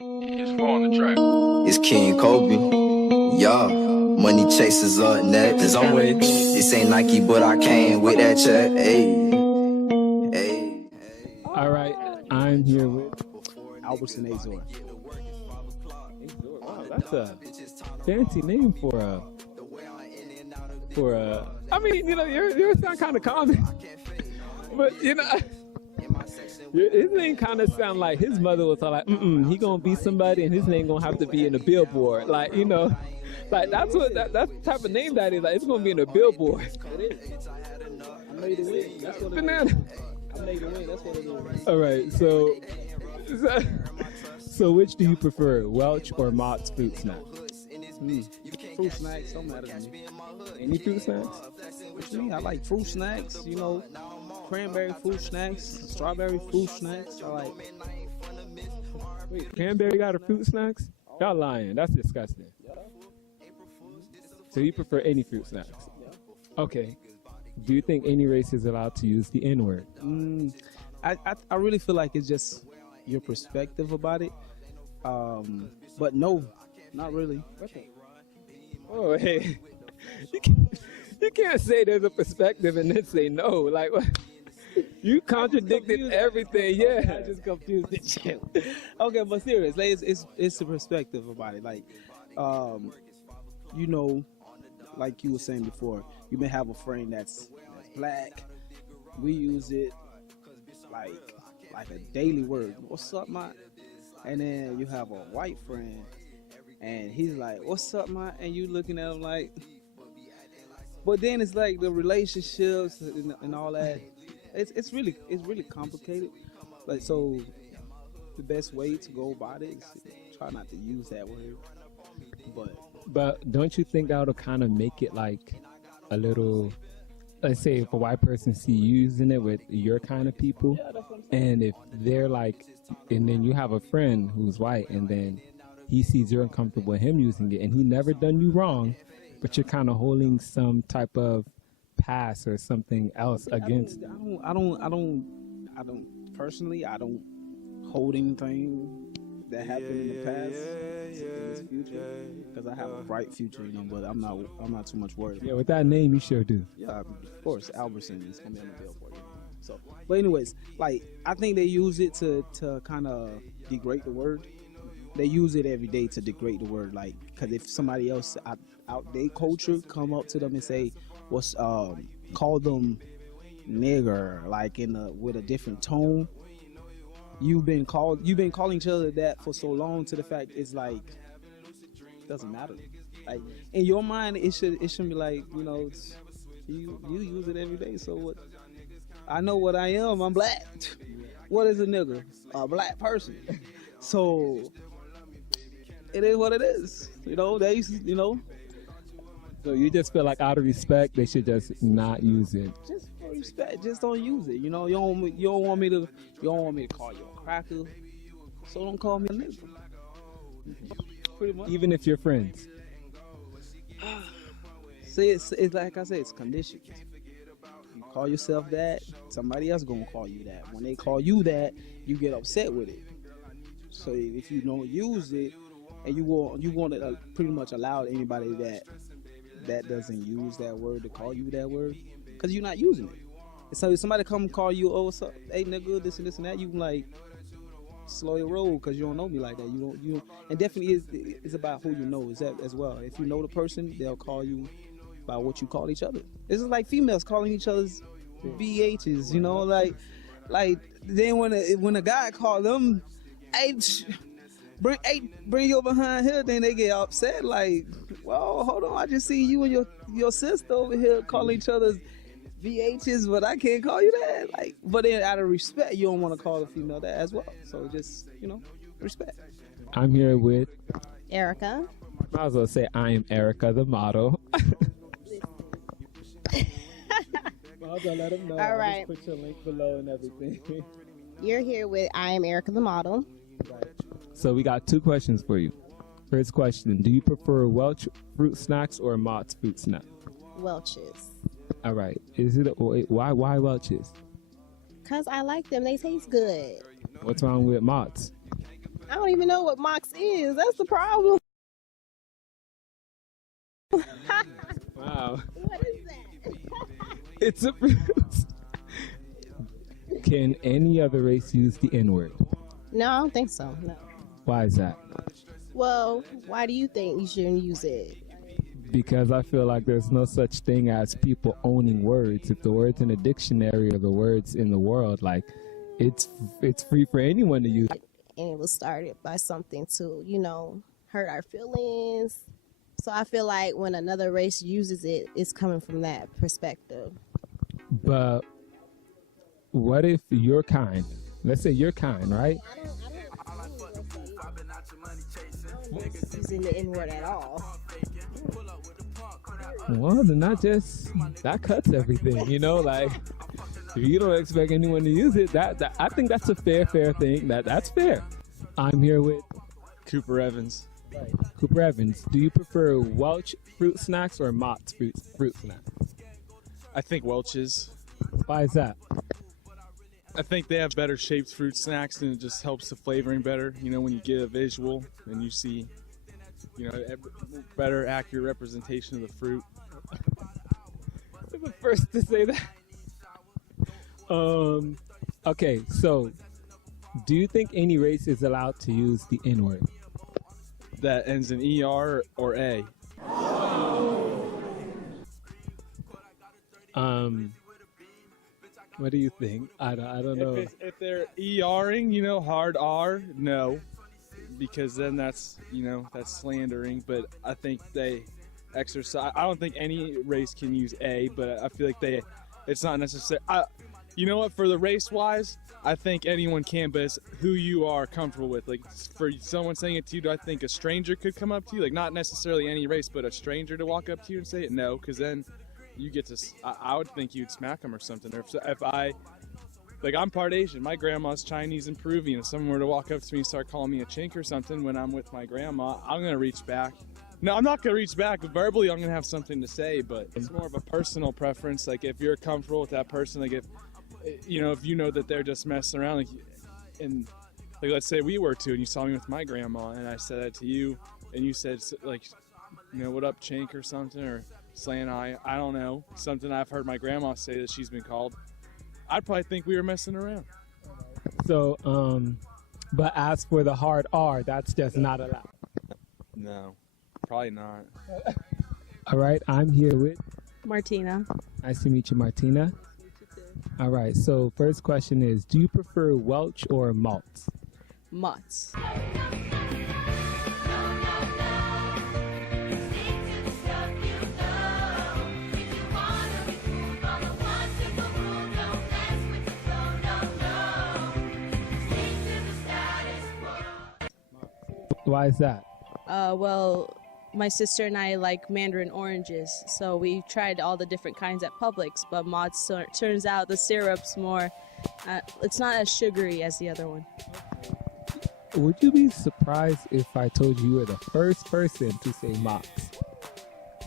It's four on the track. It's King Kobe. Yeah, money chasers up next. Cause I'm with this ain't Nike, but I came with that check. Hey, hey. All right, I'm here with Albertson Azor. Wow, that's a fancy name for a. I mean, you know, yours sound kind of common, but you know, his name kind of sound like his mother was like, he gonna be somebody, and his name gonna have to be in a billboard, like you know, like that's the type of name that is. Like it's gonna be in a billboard. It is. I made a win. That's what it Banana. is. I made a win. That's what it is. All right, so which do you prefer, Welch or Mott's fruit snack? Fruit snacks don't matter to me. Any fruit snacks? What you mean? I like fruit snacks. You know, cranberry fruit snacks, strawberry fruit snacks. I like. Wait, cranberry got a fruit snacks? Y'all lying. That's disgusting. So you prefer any fruit snacks? Okay. Do you think any race is allowed to use the N-word? I really feel like it's just your perspective about it. But no, not really. Oh, hey. You can't say there's a perspective and then say no. Like, what? You contradicted everything. Yeah. I just confused the chill. Okay, but seriously, it's the perspective about it. Like, you know, like you were saying before, you may have a friend that's black. We use it like a daily word. What's up, Mott? And then you have a white friend, and he's like, "What's up, Mott?" And you looking at him like. But then it's like the relationships and all that. It's really complicated. Like so, the best way to go about it is try not to use that word. But don't you think that would kind of make it like a little, let's say if a white person see you using it with your kind of people, and if they're like, and then you have a friend who's white, and then he sees you're uncomfortable with him using it, and he never done you wrong, but you're kind of holding some type of pass or something else against. I don't personally. I don't hold anything that happened in the past in this future because I have a bright future, you know. But I'm not too much worried. Yeah, with that name, you sure do. Yeah, of course, Albertson is gonna be on the billboard. So, but anyways, like I think they use it to kind of degrade the word. They use it every day to degrade the word, like because if somebody else out their culture come up to them and say, "What's call them nigger," like with a different tone. You've been calling each other that for so long to the fact it's like doesn't matter. Like in your mind, it shouldn't be like you know you use it every day. So what? I know what I am. I'm black. What is a nigger? A black person. So it is what it is. You know you know. So you just feel like out of respect, they should just not use it. Just for respect, just don't use it. You know, you don't want me to call you a cracker, so don't call me a nigga. Pretty much. Even if you're friends. See, it's like I said, it's conditioned. You call yourself that, somebody else gonna call you that. When they call you that, you get upset with it. So if you don't use it, and you want to pretty much allow anybody that doesn't use that word to call you that word because you're not using it. And so if somebody come call you, "Oh, what's up? Hey, nigga, this and this and that," you can like slow your roll because you don't know me like that. You don't. And definitely it's about who you know is that as well. If you know the person, they'll call you by what you call each other. This is like females calling each other's BHs, you know, like then when a guy call them, "Hey, bring your behind here," then they get upset like, "Well, hold on, I just see you and your sister over here calling each other's VHs, but I can't call you that." Like, but then out of respect, you don't want to call a female that as well. So just, you know, respect. I'm here with Erika. Might as well say I am Erika the Model. Well, I'll let them know. All right. Just put your link below and everything. You're here with I am Erika the Model. Right. So we got two questions for you. First question, do you prefer Welch fruit snacks or Mott's fruit snack? Welch's. All right. Why Welch's? Because I like them. They taste good. What's wrong with Mott's? I don't even know what mox is. That's the problem. Wow. What is that? It's a fruit. Can any other race use the N-word? No, I don't think so. No. Why is that? Well, why do you think you shouldn't use it? Because I feel like there's no such thing as people owning words. If the words in a dictionary are the words in the world, like it's free for anyone to use. And it was started by something to, hurt our feelings. So I feel like when another race uses it, it's coming from that perspective. But what if you're kind? Let's say you're kind, right? Using the N-word at all. Well, then that cuts everything, like if you don't expect anyone to use it, that I think that's a fair thing. That's fair. I'm here with Cooper Evans. Cooper Evans. Do you prefer Welch fruit snacks or Mott's fruit snacks? I think Welch's. Why is that? I think they have better shaped fruit snacks and it just helps the flavoring better. When you get a visual and you see, a better accurate representation of the fruit. I'm the first to say that. Okay, so do you think any race is allowed to use the N-word? That ends in ER or A. What do you think? I don't know. If they're ERing, hard R, no. Because then that's slandering. But I think they exercise. I don't think any race can use A, but I feel like it's not necessary. You know what? For the race wise, I think anyone can, but it's who you are comfortable with. Like for someone saying it to you, do I think a stranger could come up to you? Like not necessarily any race, but a stranger to walk up to you and say it? No, because then you get to. I would think you'd smack them or something. Or if I'm part Asian. My grandma's Chinese and Peruvian. If someone were to walk up to me and start calling me a chink or something when I'm with my grandma, I'm gonna reach back. No, I'm not gonna reach back. Verbally, I'm gonna have something to say, but it's more of a personal preference. Like if you're comfortable with that person, like if you know that they're just messing around, and let's say we were to, and you saw me with my grandma, and I said that to you, and you said what up, chink or something, or slant eye, I don't know, something I've heard my grandma say that she's been called, I'd probably think we were messing around. So, but as for the hard R, that's just not allowed. No, probably not. All right, I'm here with Martina. Nice to meet you, Martina. All right, so first question is, do you prefer Welch or Mott? Mott. Why is that? Well, my sister and I like mandarin oranges, so we tried all the different kinds at Publix, but Mott's turns out the syrup's more, it's not as sugary as the other one. Would you be surprised if I told you were the first person to say Mott's?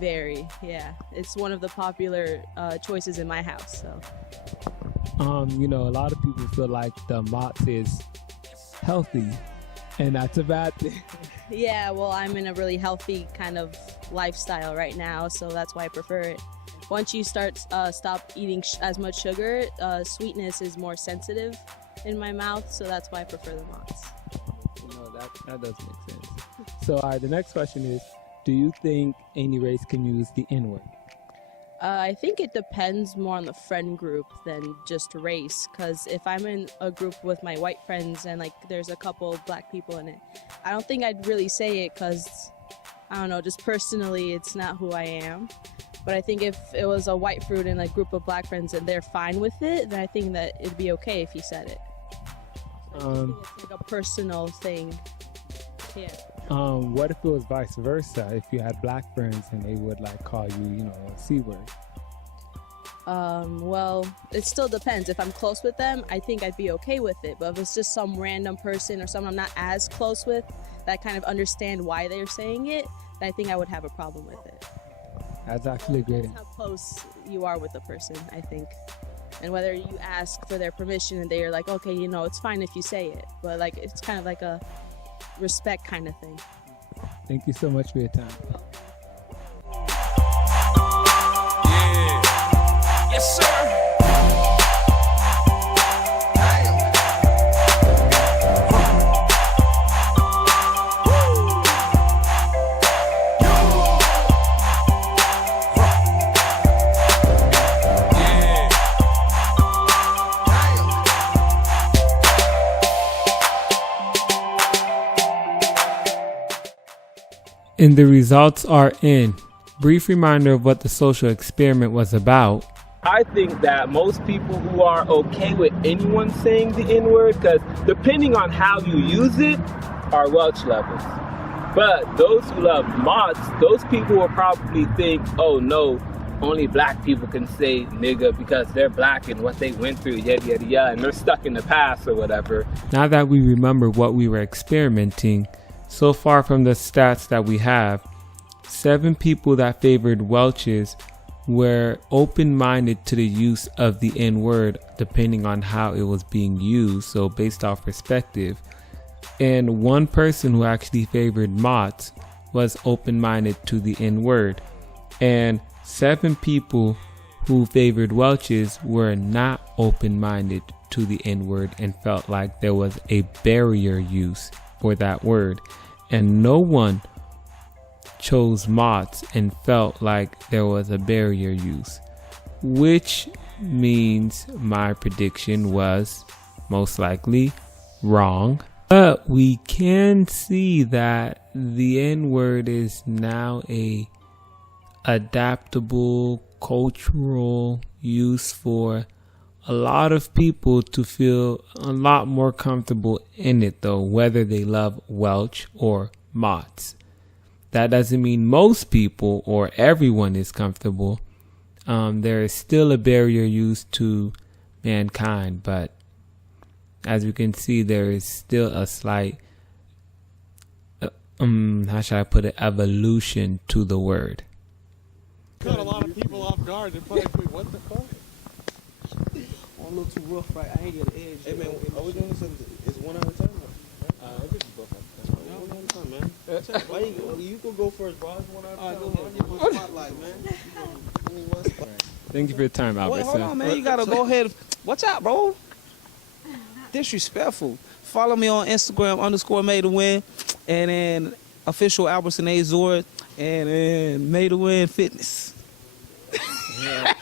Very, yeah. It's one of the popular choices in my house, so. A lot of people feel like the Mott's is healthy, and that's a bad thing. Yeah, well, I'm in a really healthy kind of lifestyle right now, so that's why I prefer it. Once you stop eating as much sugar, sweetness is more sensitive in my mouth, so that's why I prefer the Mott's. That does make sense. So, the next question is, do you think any race can use the N-word? I think it depends more on the friend group than just race, because if I'm in a group with my white friends and there's a couple black people in it, I don't think I'd really say it because, I don't know, just personally it's not who I am. But I think if it was a white fruit and a group of black friends and they're fine with it, then I think that it'd be okay if you said it. I think it's like a personal thing. Yeah. What if it was vice versa? If you had black friends and they would call you, a C word? Well, it still depends. If I'm close with them, I think I'd be okay with it. But if it's just some random person or someone I'm not as close with that kind of understand why they're saying it, then I think I would have a problem with it. That's actually great. That's how close you are with the person, I think. And whether you ask for their permission and they're like, okay, it's fine if you say it. But it's kind of like respect kind of thing. Thank you so much for your time. Yes, sir. And the results are in. Brief reminder of what the social experiment was about. I think that most people who are okay with anyone saying the N-word, because depending on how you use it, are Welch levels. But those who love Mott, those people will probably think, oh no, only black people can say nigga because they're black and what they went through, yada yada yada, and they're stuck in the past or whatever. Now that we remember what we were experimenting, so far from the stats that we have, 7 people that favored Welch's were open-minded to the use of the N-word depending on how it was being used, so based off perspective. And 1 person who actually favored Mott was open-minded to the N-word. And 7 people who favored Welch's were not open-minded to the N-word and felt like there was a barrier use for that word. And no one chose Mott and felt like there was a barrier use, which means my prediction was most likely wrong. But we can see that the N-word is now a adaptable cultural use for a lot of people to feel a lot more comfortable in it, though, whether they love Welch or Mott. That doesn't mean most people or everyone is comfortable. There is still a barrier used to mankind, but as we can see, there is still a slight, how should I put it, evolution to the word. Caught a lot of people off guard. They're probably like, what the fuck? I'm a little too rough, right? I ain't get an edge. Hey man, are we doing this? Is one at a time? One at a time, man. Why you can go first, bro. One at a time. Go ahead. Spotlight, man. Thank you for your time, Albert. Wait, hold on, man. You gotta go ahead. Watch out, bro. Disrespectful. Follow me on Instagram _Made to Win, and then official Albertson Azor, and then Made to Win Fitness. Yeah.